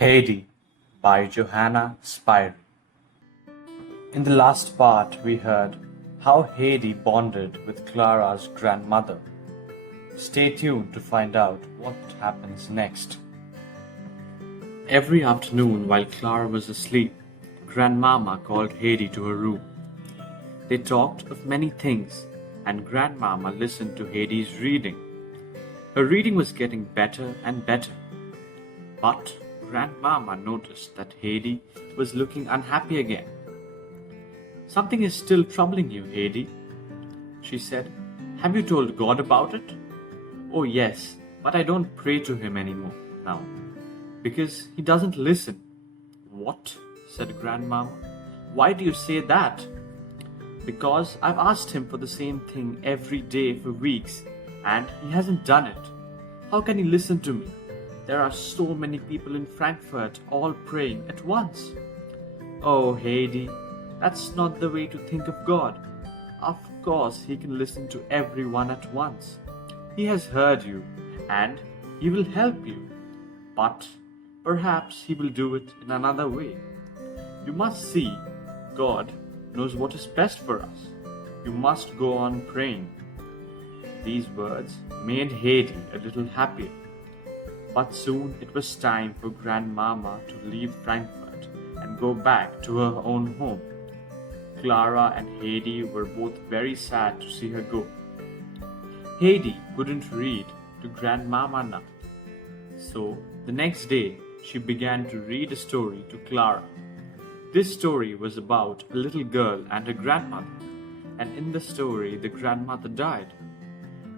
Heidi by Johanna Spyri. In the last part, we heard how Heidi bonded with Clara's grandmother. Stay tuned to find out what happens next. Every afternoon, while Clara was asleep, Grandmama called Heidi to her room. They talked of many things, and Grandmama listened to Heidi's reading. Her reading was getting better and better. But Grandmama noticed that Heidi was looking unhappy again. "Something is still troubling you, Heidi," she said. "Have you told God about it?" "Oh yes, but I don't pray to him anymore now, because he doesn't listen." "What?" said Grandmama. "Why do you say that?" "Because I've asked him for the same thing every day for weeks, and he hasn't done it. How can he listen to me? There are so many people in Frankfurt all praying at once." "Oh, Heidi, that's not the way to think of God. Of course, he can listen to everyone at once. He has heard you, and he will help you. But perhaps he will do it in another way. You must see, God knows what is best for us. You must go on praying." These words made Heidi a little happier. But soon it was time for Grandmama to leave Frankfurt and go back to her own home. Clara and Heidi were both very sad to see her go. Heidi couldn't read to Grandmama now. So the next day she began to read a story to Clara. This story was about a little girl and her grandmother, and in the story the grandmother died.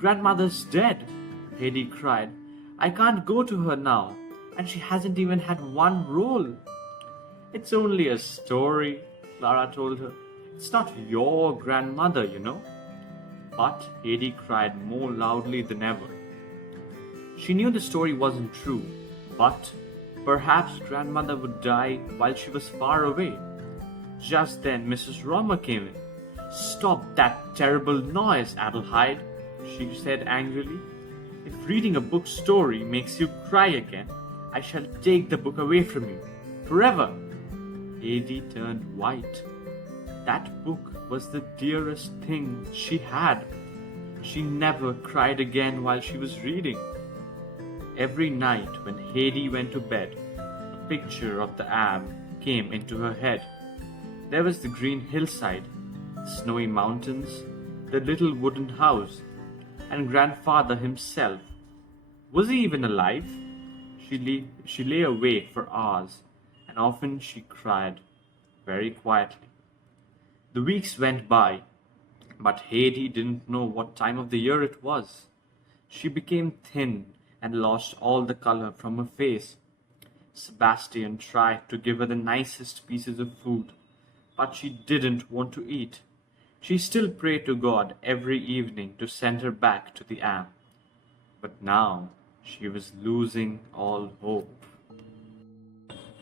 "Grandmother's dead," Heidi cried. "I can't go to her now, and she hasn't even had one roll." "It's only a story," Clara told her. "It's not your grandmother, you know." But Heidi cried more loudly than ever. She knew the story wasn't true, but perhaps grandmother would die while she was far away. Just then Mrs. Romer came in. "Stop that terrible noise, Adelheid," she said angrily. "If reading a book story makes you cry again, I shall take the book away from you, forever." Heidi turned white. That book was the dearest thing she had. She never cried again while she was reading. Every night when Heidi went to bed, a picture of the Alp came into her head. There was the green hillside, the snowy mountains, the little wooden house, and grandfather himself. Was he even alive? She lay awake for hours, and often she cried very quietly. The weeks went by, but Heidi didn't know what time of the year it was. She became thin and lost all the color from her face. Sebastian tried to give her the nicest pieces of food, but she didn't want to eat. She still prayed to God every evening to send her back to the Alp. But now she was losing all hope.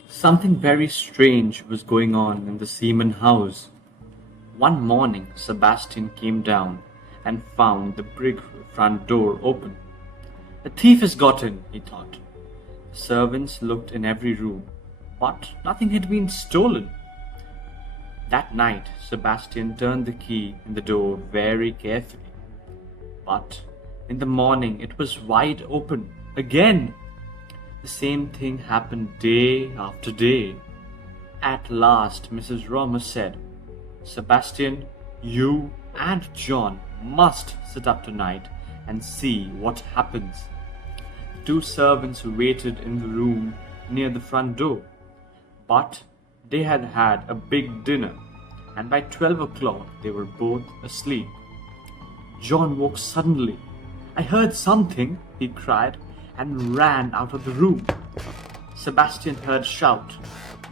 Something very strange was going on in the Seaman house. One morning Sebastian came down and found the brick front door open. "A thief has got in," he thought. The servants looked in every room, but nothing had been stolen. That night Sebastian turned the key in the door very carefully. But in the morning it was wide open again. The same thing happened day after day. At last Mrs. Romer said, "Sebastian, you and John must sit up tonight and see what happens." The two servants waited in the room near the front door, but they had had a big dinner, and by 12 o'clock they were both asleep. John woke suddenly. "I heard something," he cried, and ran out of the room. Sebastian heard a shout.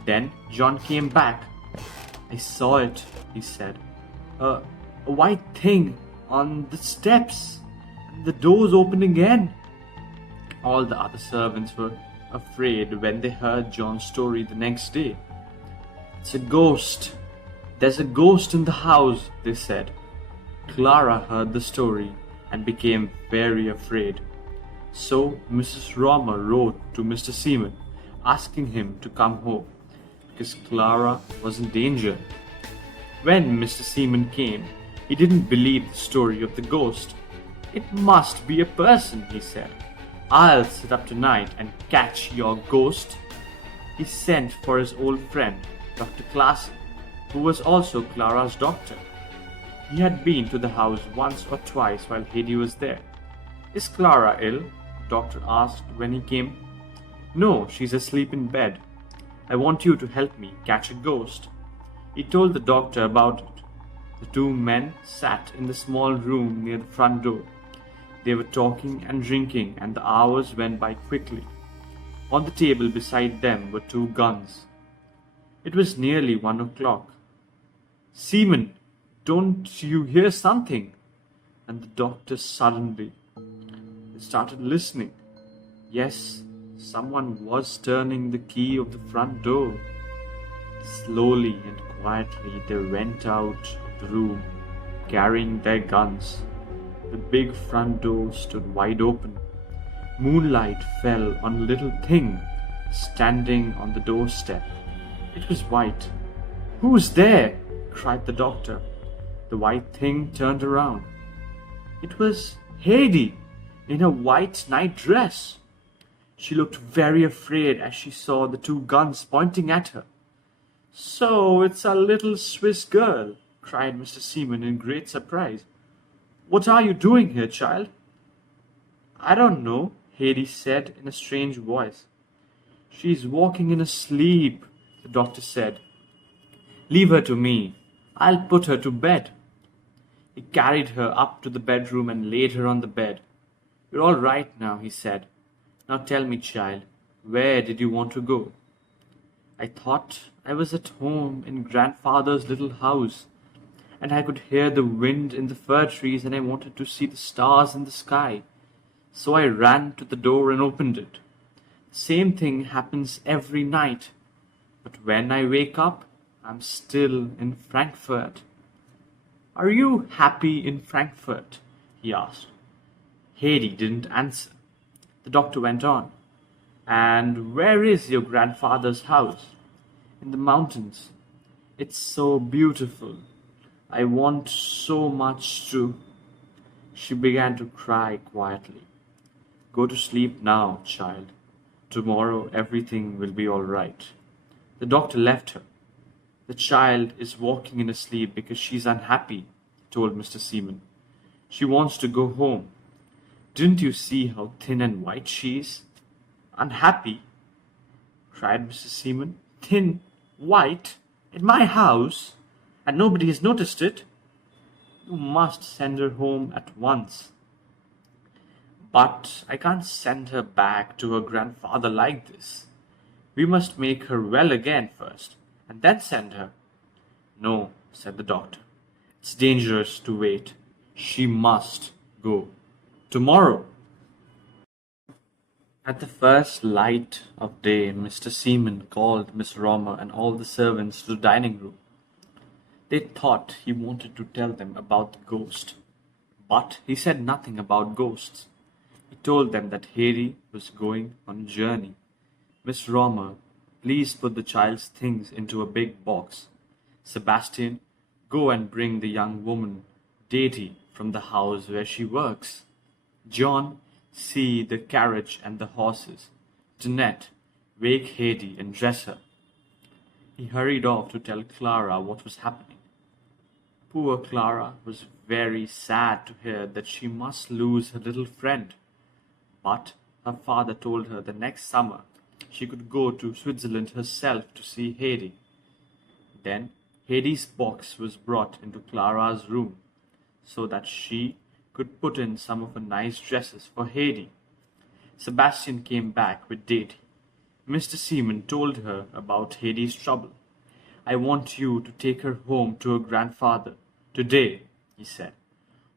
Then John came back. "I saw it," he said. A white thing on the steps. The doors opened again." All the other servants were afraid when they heard John's story the next day. "It's a ghost. There's a ghost in the house," they said. Clara heard the story and became very afraid. So Mrs. Romer wrote to Mr. Seaman, asking him to come home because Clara was in danger. When Mr. Seaman came, he didn't believe the story of the ghost. "It must be a person," he said. "I'll sit up tonight and catch your ghost." He sent for his old friend, Dr. Classen, who was also Clara's doctor. He had been to the house once or twice while Heidi was there. "Is Clara ill?" the doctor asked when he came. "No, she's asleep in bed. I want you to help me catch a ghost." He told the doctor about it. The two men sat in the small room near the front door. They were talking and drinking, and the hours went by quickly. On the table beside them were two guns. It was nearly 1 o'clock. "Seaman, don't you hear something?" And the doctor suddenly started listening. Yes, someone was turning the key of the front door. Slowly and quietly they went out of the room, carrying their guns. The big front door stood wide open. Moonlight fell on a little thing standing on the doorstep. It was white. "Who's there?" cried the doctor. The white thing turned around. It was Heidi in her white night dress. She looked very afraid as she saw the two guns pointing at her. "So it's a little Swiss girl," cried Mr. Seaman in great surprise. "What are you doing here, child?" "I don't know," Heidi said in a strange voice. "She's walking in her sleep," the doctor said. "Leave her to me. I'll put her to bed." He carried her up to the bedroom and laid her on the bed. "You're all right now," he said. "Now tell me, child, where did you want to go?" "I thought I was at home in grandfather's little house, and I could hear the wind in the fir trees, and I wanted to see the stars in the sky. So I ran to the door and opened it. The same thing happens every night, but when I wake up, I'm still in Frankfurt." "Are you happy in Frankfurt?" he asked. Heidi didn't answer. The doctor went on. "And where is your grandfather's house?" "In the mountains. It's so beautiful. I want so much to—" She began to cry quietly. "Go to sleep now, child. Tomorrow everything will be all right." The doctor left her. "The child is walking in her sleep because she's unhappy," told Mr. Seaman. "She wants to go home. Didn't you see how thin and white she is?" "Unhappy?" cried Mr. Seaman. "Thin, white, in my house, and nobody has noticed it? You must send her home at once." "But I can't send her back to her grandfather like this. We must make her well again first, and then send her." "No," said the doctor. "It's dangerous to wait. She must go. Tomorrow." At the first light of day, Mr. Seaman called Miss Romer and all the servants to the dining room. They thought he wanted to tell them about the ghost, but he said nothing about ghosts. He told them that Heidi was going on a journey. "Miss Romer, please put the child's things into a big box. Sebastian, go and bring the young woman, Deity, from the house where she works. John, see the carriage and the horses. Jeanette, wake Heidi and dress her." He hurried off to tell Clara what was happening. Poor Clara was very sad to hear that she must lose her little friend. But her father told her that next summer she could go to Switzerland herself to see Heidi. Then Heidi's box was brought into Clara's room so that she could put in some of her nice dresses for Heidi. Sebastian came back with Deity. Mr. Seaman told her about Heidi's trouble. "I want you to take her home to her grandfather today," he said.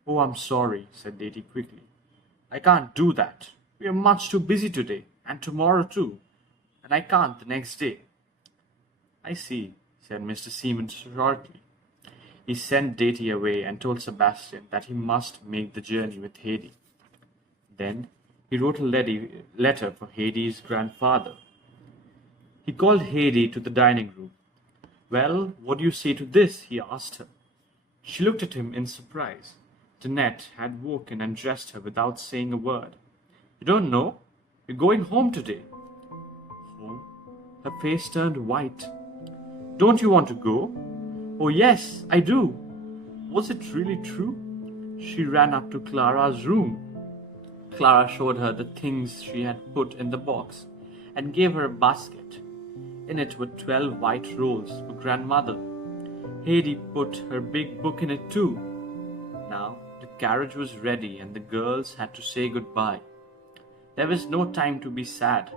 "Oh, I'm sorry," said Deity quickly. "I can't do that. We are much too busy today, and tomorrow too, and I can't the next day." "I see," said Mr. Seaman shortly. He sent Deity away and told Sebastian that he must make the journey with Heidi. Then he wrote a letter for Heidi's grandfather. He called Heidi to the dining room. "Well, what do you say to this?" he asked her. She looked at him in surprise. Jeanette had woken and dressed her without saying a word. "You don't know? We're going home today." Home? Her face turned white. "Don't you want to go?" "Oh, yes, I do." Was it really true? She ran up to Clara's room. Clara showed her the things she had put in the box and gave her a basket. In it were 12 white rolls for grandmother. Heidi put her big book in it too. Now the carriage was ready and the girls had to say goodbye. There was no time to be sad.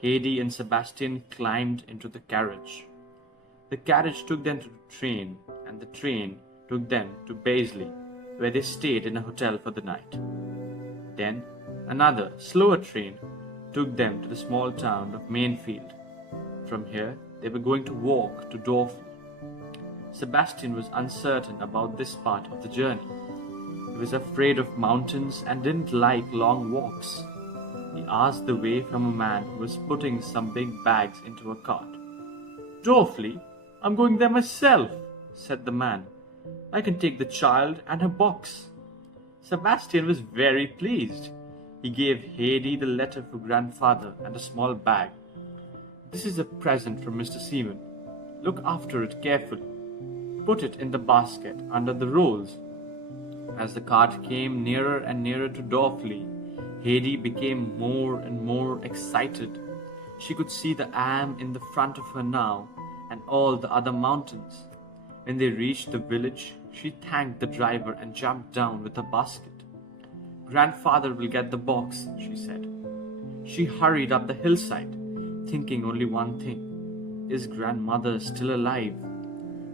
Heidi and Sebastian climbed into the carriage. The carriage took them to the train, and the train took them to Paisley, where they stayed in a hotel for the night. Then another, slower train took them to the small town of Mainfield. From here, they were going to walk to Dorfley. Sebastian was uncertain about this part of the journey. He was afraid of mountains and didn't like long walks. He asked the way from a man who was putting some big bags into a cart. "Dorfley? I'm going there myself," said the man. "I can take the child and her box." Sebastian was very pleased. He gave Heidi the letter for grandfather and a small bag. "This is a present from Mr. Seaman. Look after it carefully. Put it in the basket under the rolls." As the cart came nearer and nearer to Dorfley, Heidi became more and more excited. She could see the Am in the front of her now and all the other mountains. When they reached the village, she thanked the driver and jumped down with a basket. "Grandfather will get the box," she said. She hurried up the hillside, thinking only one thing: is grandmother still alive?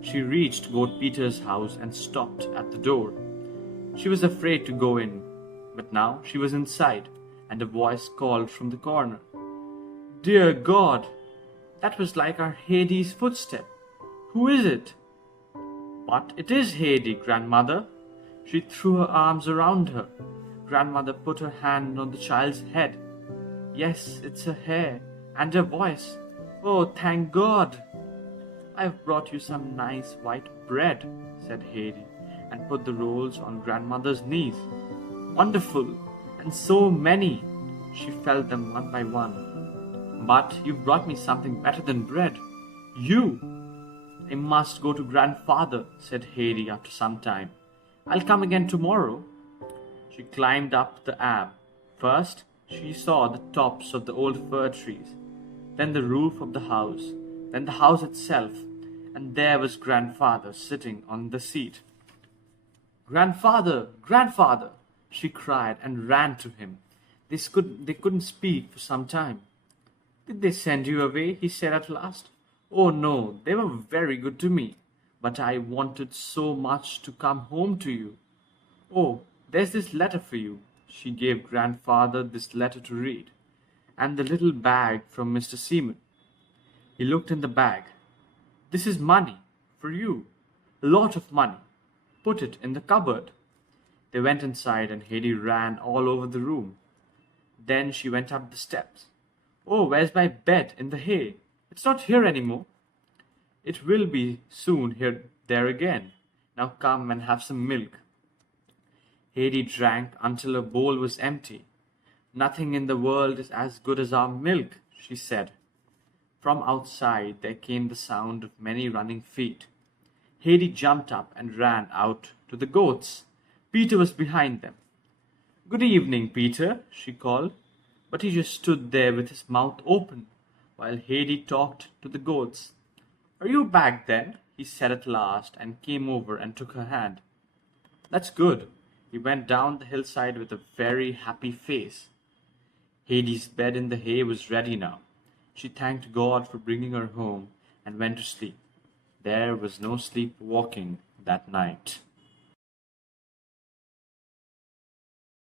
She reached Goat Peter's house and stopped at the door. She was afraid to go in, but now she was inside, and a voice called from the corner. "Dear God! That was like our Heidi's footstep. Who is it?" "But it is Heidi, grandmother." She threw her arms around her. Grandmother put her hand on the child's head. "Yes, it's her hair and her voice. Oh, thank God!" "I've brought you some nice white bread," said Heidi, and put the rolls on grandmother's knees. "Wonderful! And so many!" She felt them one by one. "But you've brought me something better than bread. You!" "I must go to grandfather," said Heidi after some time. "I'll come again tomorrow." She climbed up the Am. First, she saw the tops of the old fir trees, then the roof of the house, then the house itself, and there was grandfather sitting on the seat. "Grandfather! Grandfather!" she cried and ran to him. They couldn't speak for some time. "Did they send you away?" he said at last. "Oh no, they were very good to me, but I wanted so much to come home to you. Oh, there's this letter for you." She gave grandfather this letter to read, "and the little bag from Mr. Seaman." He looked in the bag. "This is money for you, a lot of money. Put it in the cupboard." They went inside and Heidi ran all over the room. Then she went up the steps. "Oh, where's my bed in the hay? It's not here anymore." "It will be soon there again. Now come and have some milk." Heidi drank until her bowl was empty. "Nothing in the world is as good as our milk," she said. From outside there came the sound of many running feet. Heidi jumped up and ran out to the goats. Peter was behind them. "Good evening, Peter," she called, but he just stood there with his mouth open while Heidi talked to the goats. "Are you back then?" he said at last, and came over and took her hand. "That's good." He went down the hillside with a very happy face. Heidi's bed in the hay was ready now. She thanked God for bringing her home and went to sleep. There was no sleepwalking that night.